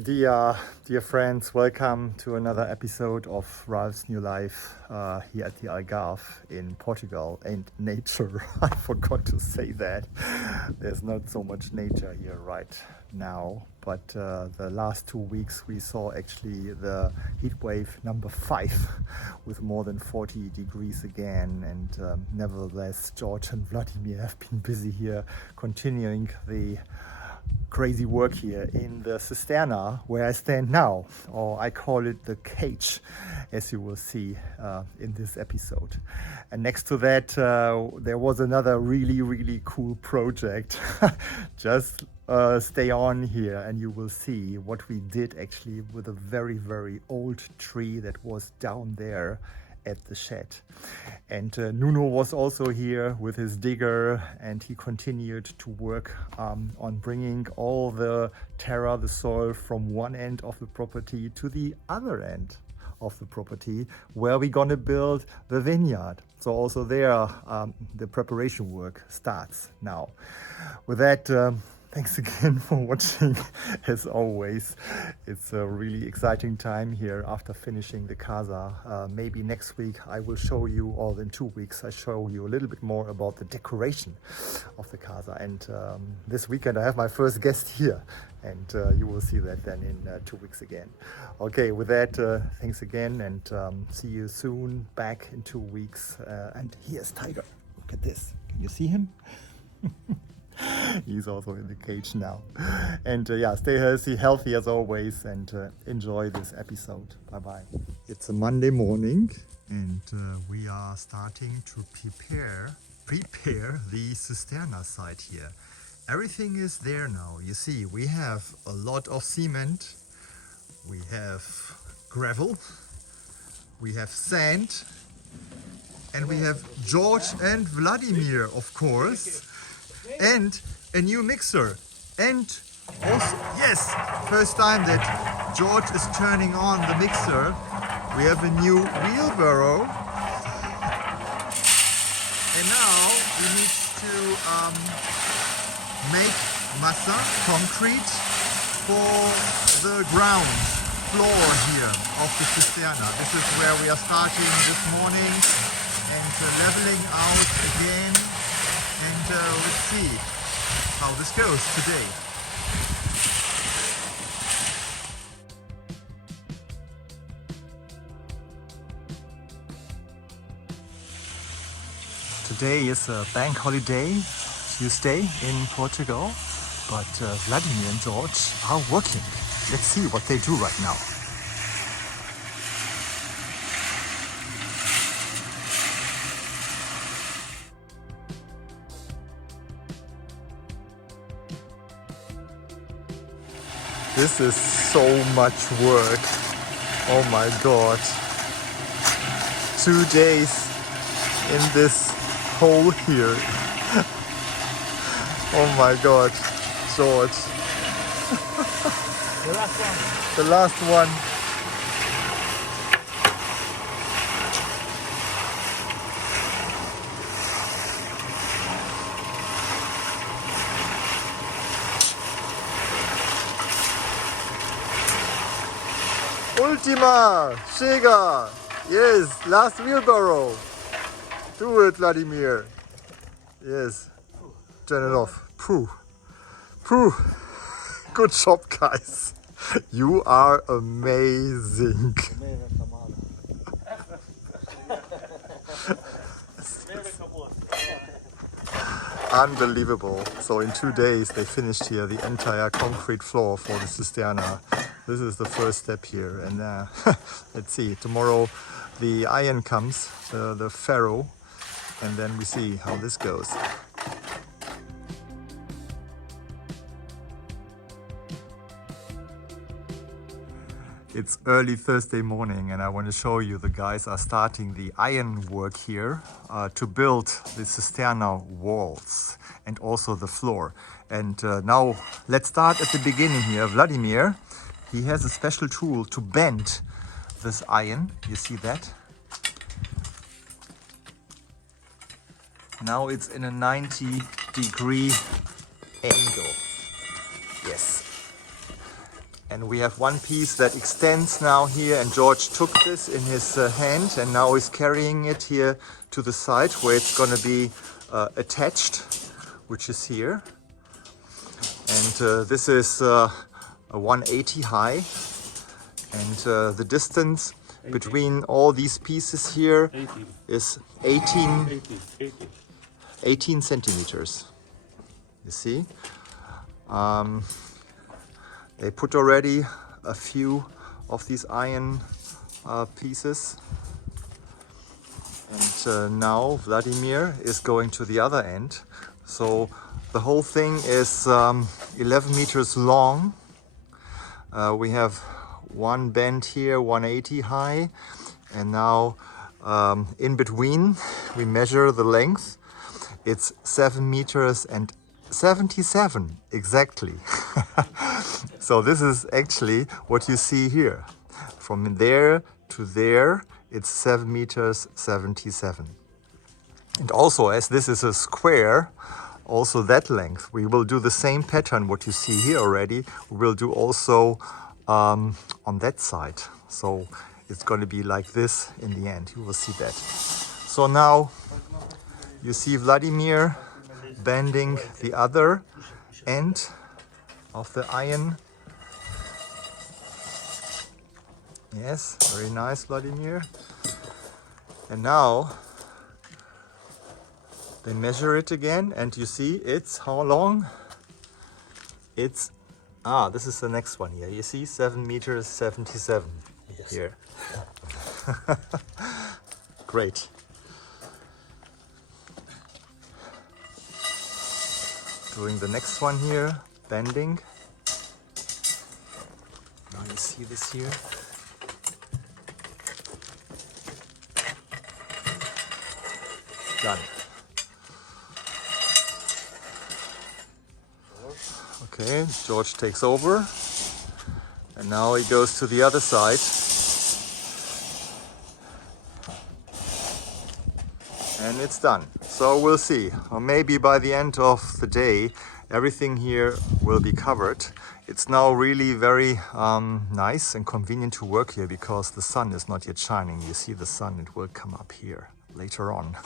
Dear friends, welcome to another episode of Ralph's New Life here at the Algarve in Portugal. And nature, I forgot to say that. There's not so much nature here right now, but the last 2 weeks we saw actually the heat wave number 5 with more than 40 degrees again. And nevertheless, Jorge and Vladimir have been busy here continuing the crazy work here in the cisterna where I stand now, or I call it the cage, as you will see in this episode. And next to that there was another really cool project. Just stay on here and you will see what we did actually with a very old tree that was down there at the shed. And Nuno was also here with his digger, and he continued to work on bringing all the terra, the soil, from one end of the property to the other end of the property where we're gonna build the vineyard. So also there the preparation work starts now. With that, thanks again for watching. As always, it's a really exciting time here after finishing the casa. Maybe next week I will show you, or in 2 weeks I show you a little bit more about the decoration of the casa. And this weekend I have my first guest here, and you will see that then in 2 weeks again. Okay, with that, thanks again, and see you soon, back in 2 weeks. And here's Tiger. Look at this. Can you see him? He's also in the cage now. And yeah, stay healthy as always, and enjoy this episode. Bye-bye. It's a Monday morning, and we are starting to prepare the cisterna site here. Everything is there now. You see, we have a lot of cement, we have gravel, we have sand, and we have Jorge and Vladimir, of course. And a new mixer, and also, yes, first time that Jorge is turning on the mixer. We have a new wheelbarrow, and now we need to make massa, concrete, for the ground floor here of the cisterna. This is where we are starting this morning, and leveling out again. And let's see how this goes today. Today is a bank holiday, Tuesday in Portugal, but Vladimir and Jorge are working. Let's see what they do right now. This is so much work. Oh my god. 2 days in this hole here. Oh my god, Jorge. The last one. The last one. Ultima! Chega! Yes, last wheelbarrow. Do it, Vladimir. Yes. Turn it off. Phew. Phew. Good job, guys. You are amazing. Unbelievable. So in 2 days they finished here the entire concrete floor for the cisterna. This is the first step here, and let's see, tomorrow the iron comes, the ferro, and then we see how this goes. It's early Thursday morning, and I want to show you the guys are starting the ironwork here to build the cisterna walls and also the floor. And now let's start at the beginning here. Vladimir, he has a special tool to bend this iron. You see that? Now it's in a 90-degree angle. Yes. And we have one piece that extends now here, and George took this in his hand and now is carrying it here to the side where it's going to be attached, which is here. And this is a 180 high, and the distance between all these pieces here is 18 centimeters. You see? They put already a few of these iron pieces. And now Vladimir is going to the other end. So the whole thing is 11 meters long. We have one bend here, 180 high. And now in between, we measure the length. It's 7 meters and 77 exactly. So this is actually what you see here. From there to there, it's 7 meters 77. And also, as this is a square, also that length, we will do the same pattern what you see here already. We will do also on that side. So it's going to be like this in the end. You will see that. So now you see Vladimir bending the other end of the iron. Yes, very nice, Vladimir. And now they measure it again, and you see it's how long? It's this is the next one here. You see 7 meters 77 here. Great. Doing the next one here, bending. Now you see this here. Done. Okay, George takes over. And now he goes to the other side. And it's done. So we'll see. Or maybe by the end of the day, everything here will be covered. It's now really very nice and convenient to work here because the sun is not yet shining. You see the sun, it will come up here later on.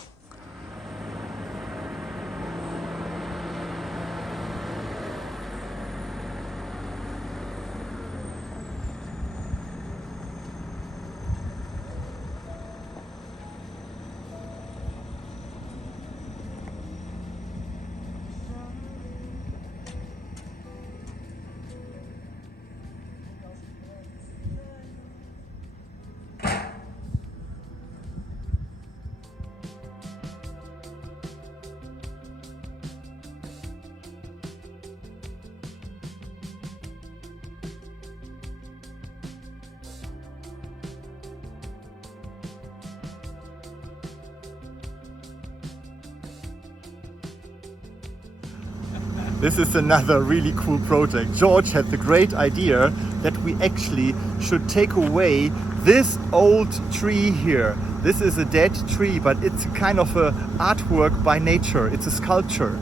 This is another really cool project. George had the great idea that we actually should take away this old tree here. This is a dead tree, but it's kind of an artwork by nature. It's a sculpture.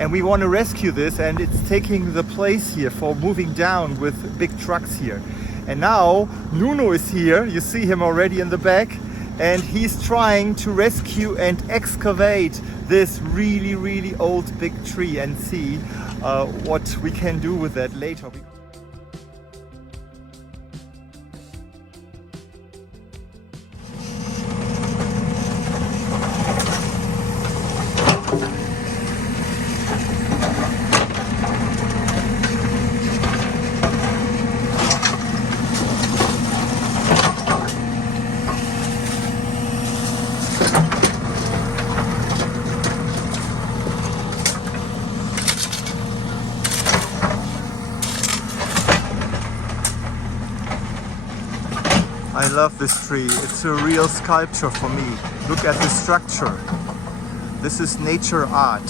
And we want to rescue this, and it's taking the place here for moving down with big trucks here. And now Nuno is here. You see him already in the back. And he's trying to rescue and excavate this really, really old big tree and see what we can do with that later. I love this tree. It's a real sculpture for me. Look at the structure. This is nature art.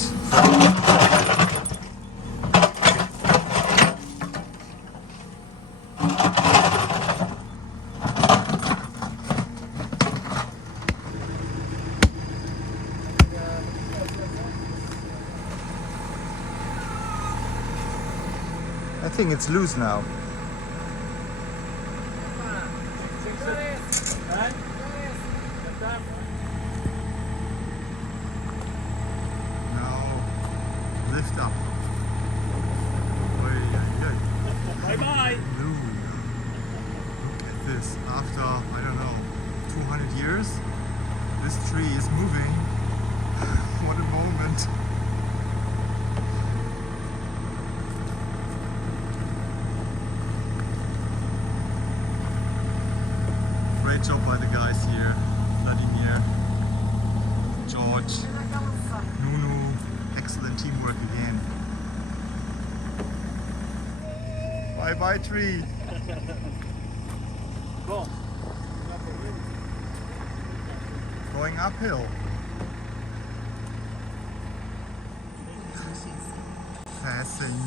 I think it's loose now. after, I don't know, 200 years, this tree is moving. What a moment. Great job by the guys here. Vladimir, George, Nuno, excellent teamwork again. Bye bye tree. Going uphill. Passing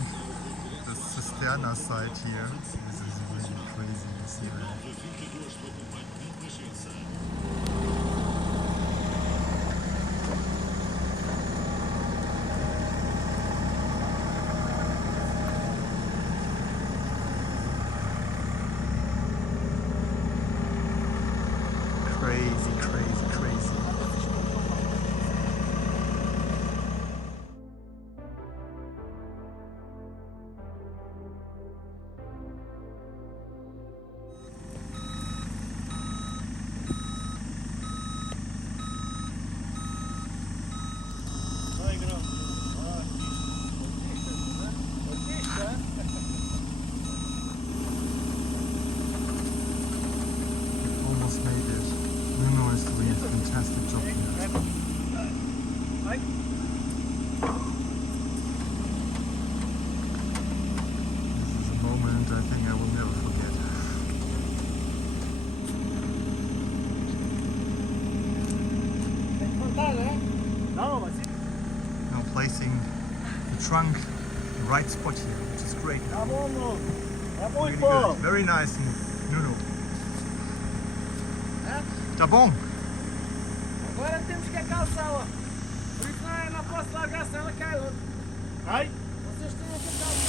the Sistana side here. This is really crazy, you see that? Crazy, crazy, crazy. Almost made it. Nuno is doing a fantastic job here. This is a moment I think I will never forget. Now placing the trunk in the right spot here, which is great. Really good. Very nice, Nuno. Tá bom? Agora temos que calçá-la. Por isso não posso largar se ela cai. Ai? Vocês têm que calçar.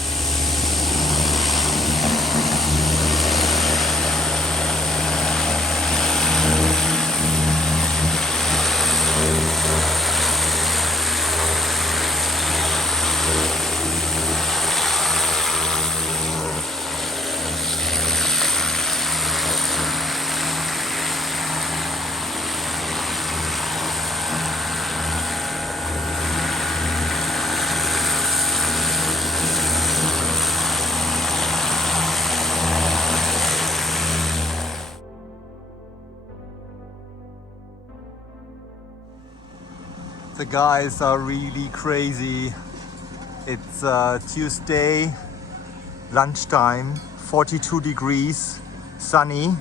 The guys are really crazy. It's Tuesday, lunchtime, 42 degrees, sunny.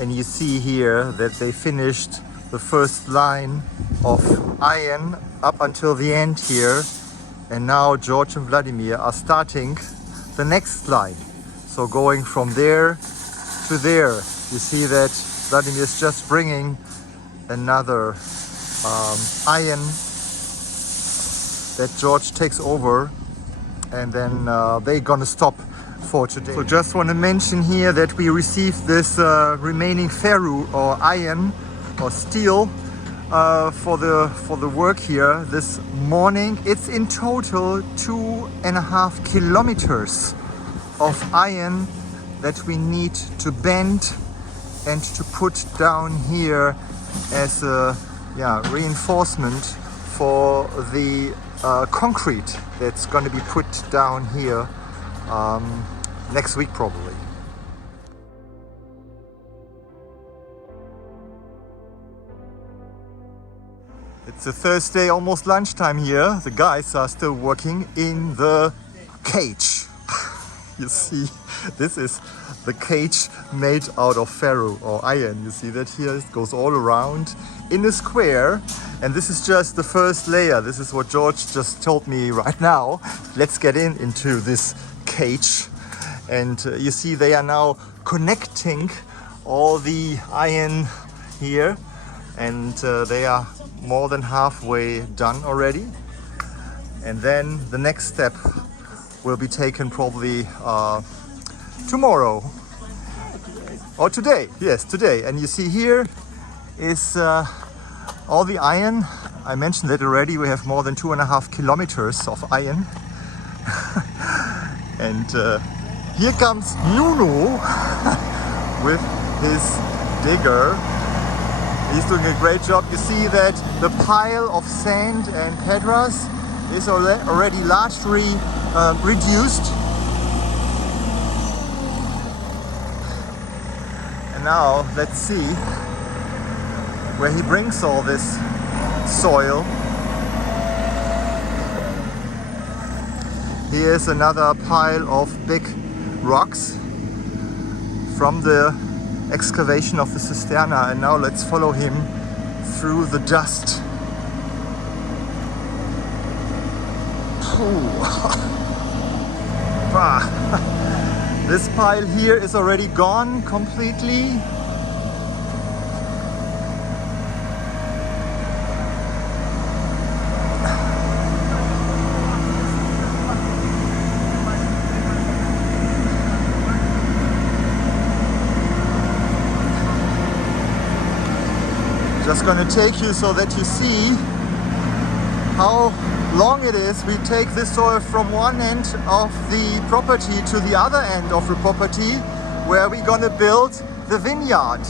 And you see here that they finished the first line of iron up until the end here. And now Jorge and Vladimir are starting the next line. So going from there to there. You see that Vladimir is just bringing another iron that George takes over, and then they're gonna stop for today. So just want to mention here that we received this remaining ferro or iron or steel for the work here this morning. It's in total 2.5 kilometers of iron that we need to bend and to put down here as a reinforcement for the concrete that's going to be put down here next week probably. It's a Thursday, almost lunchtime here. The guys are still working in the cage. You see, this is the cage made out of ferro or iron. You see that here? It goes all around in a square. And this is just the first layer. This is what George just told me right now. Let's get into this cage. And you see they are now connecting all the iron here. And they are more than halfway done already. And then the next step will be taken probably tomorrow or today. Yes, today. And you see here is all the iron. I mentioned that already. We have more than 2.5 kilometers of iron. And here comes Nuno with his digger. He's doing a great job. You see that the pile of sand and pedras is already largely reduced. And now let's see where he brings all this soil. Here's another pile of big rocks from the excavation of the cisterna, and now let's follow him through the dust. This pile here is already gone completely. Just gonna take you so that you see how long it is. We take this soil from one end of the property to the other end of the property where we're gonna build the vineyard.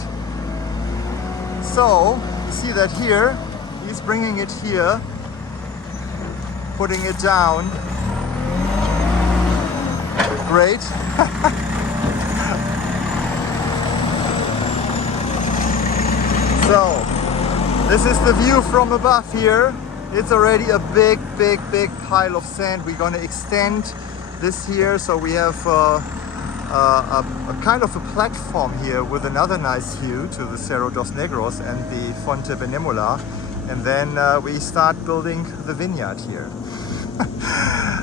So you see that here, he's bringing it here, putting it down. Great. So this is the view from above here. It's already a big pile of sand. We're going to extend this here, so we have a kind of a platform here with another nice view to the Cerro dos Negros and the Fonte Benemola, and then we start building the vineyard here.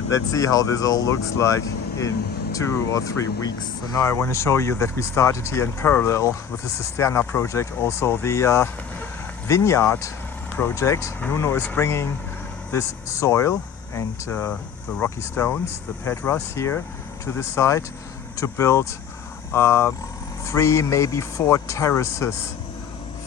Let's see how this all looks like in 2 or 3 weeks. So now I want to show you that we started here in parallel with the Sistana project, also the Vineyard project. Nuno is bringing this soil and the rocky stones, the pedras here to this site to build 3, maybe 4 terraces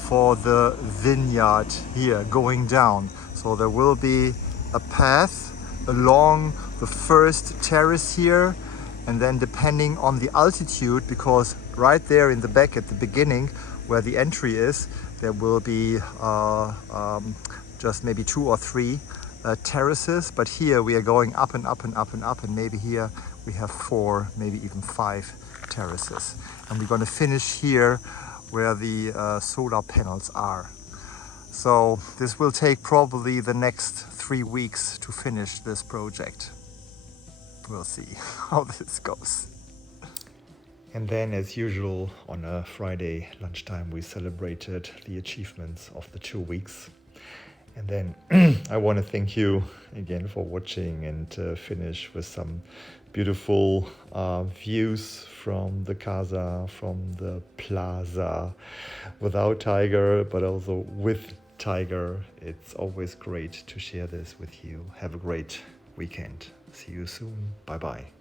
for the vineyard here going down. So there will be a path along the first terrace here, and then depending on the altitude, because right there in the back at the beginning where the entry is, there will be just maybe 2 or 3 terraces, but here we are going up and up and up and up, and maybe here we have 4, maybe even 5 terraces. And we're going to finish here where the solar panels are. So this will take probably the next 3 weeks to finish this project. We'll see how this goes. And then, as usual, on a Friday lunchtime, we celebrated the achievements of the 2 weeks. And then I want to thank you again for watching, and finish with some beautiful views from the casa, from the plaza, without Tiger, but also with Tiger. It's always great to share this with you. Have a great weekend. See you soon. Bye-bye.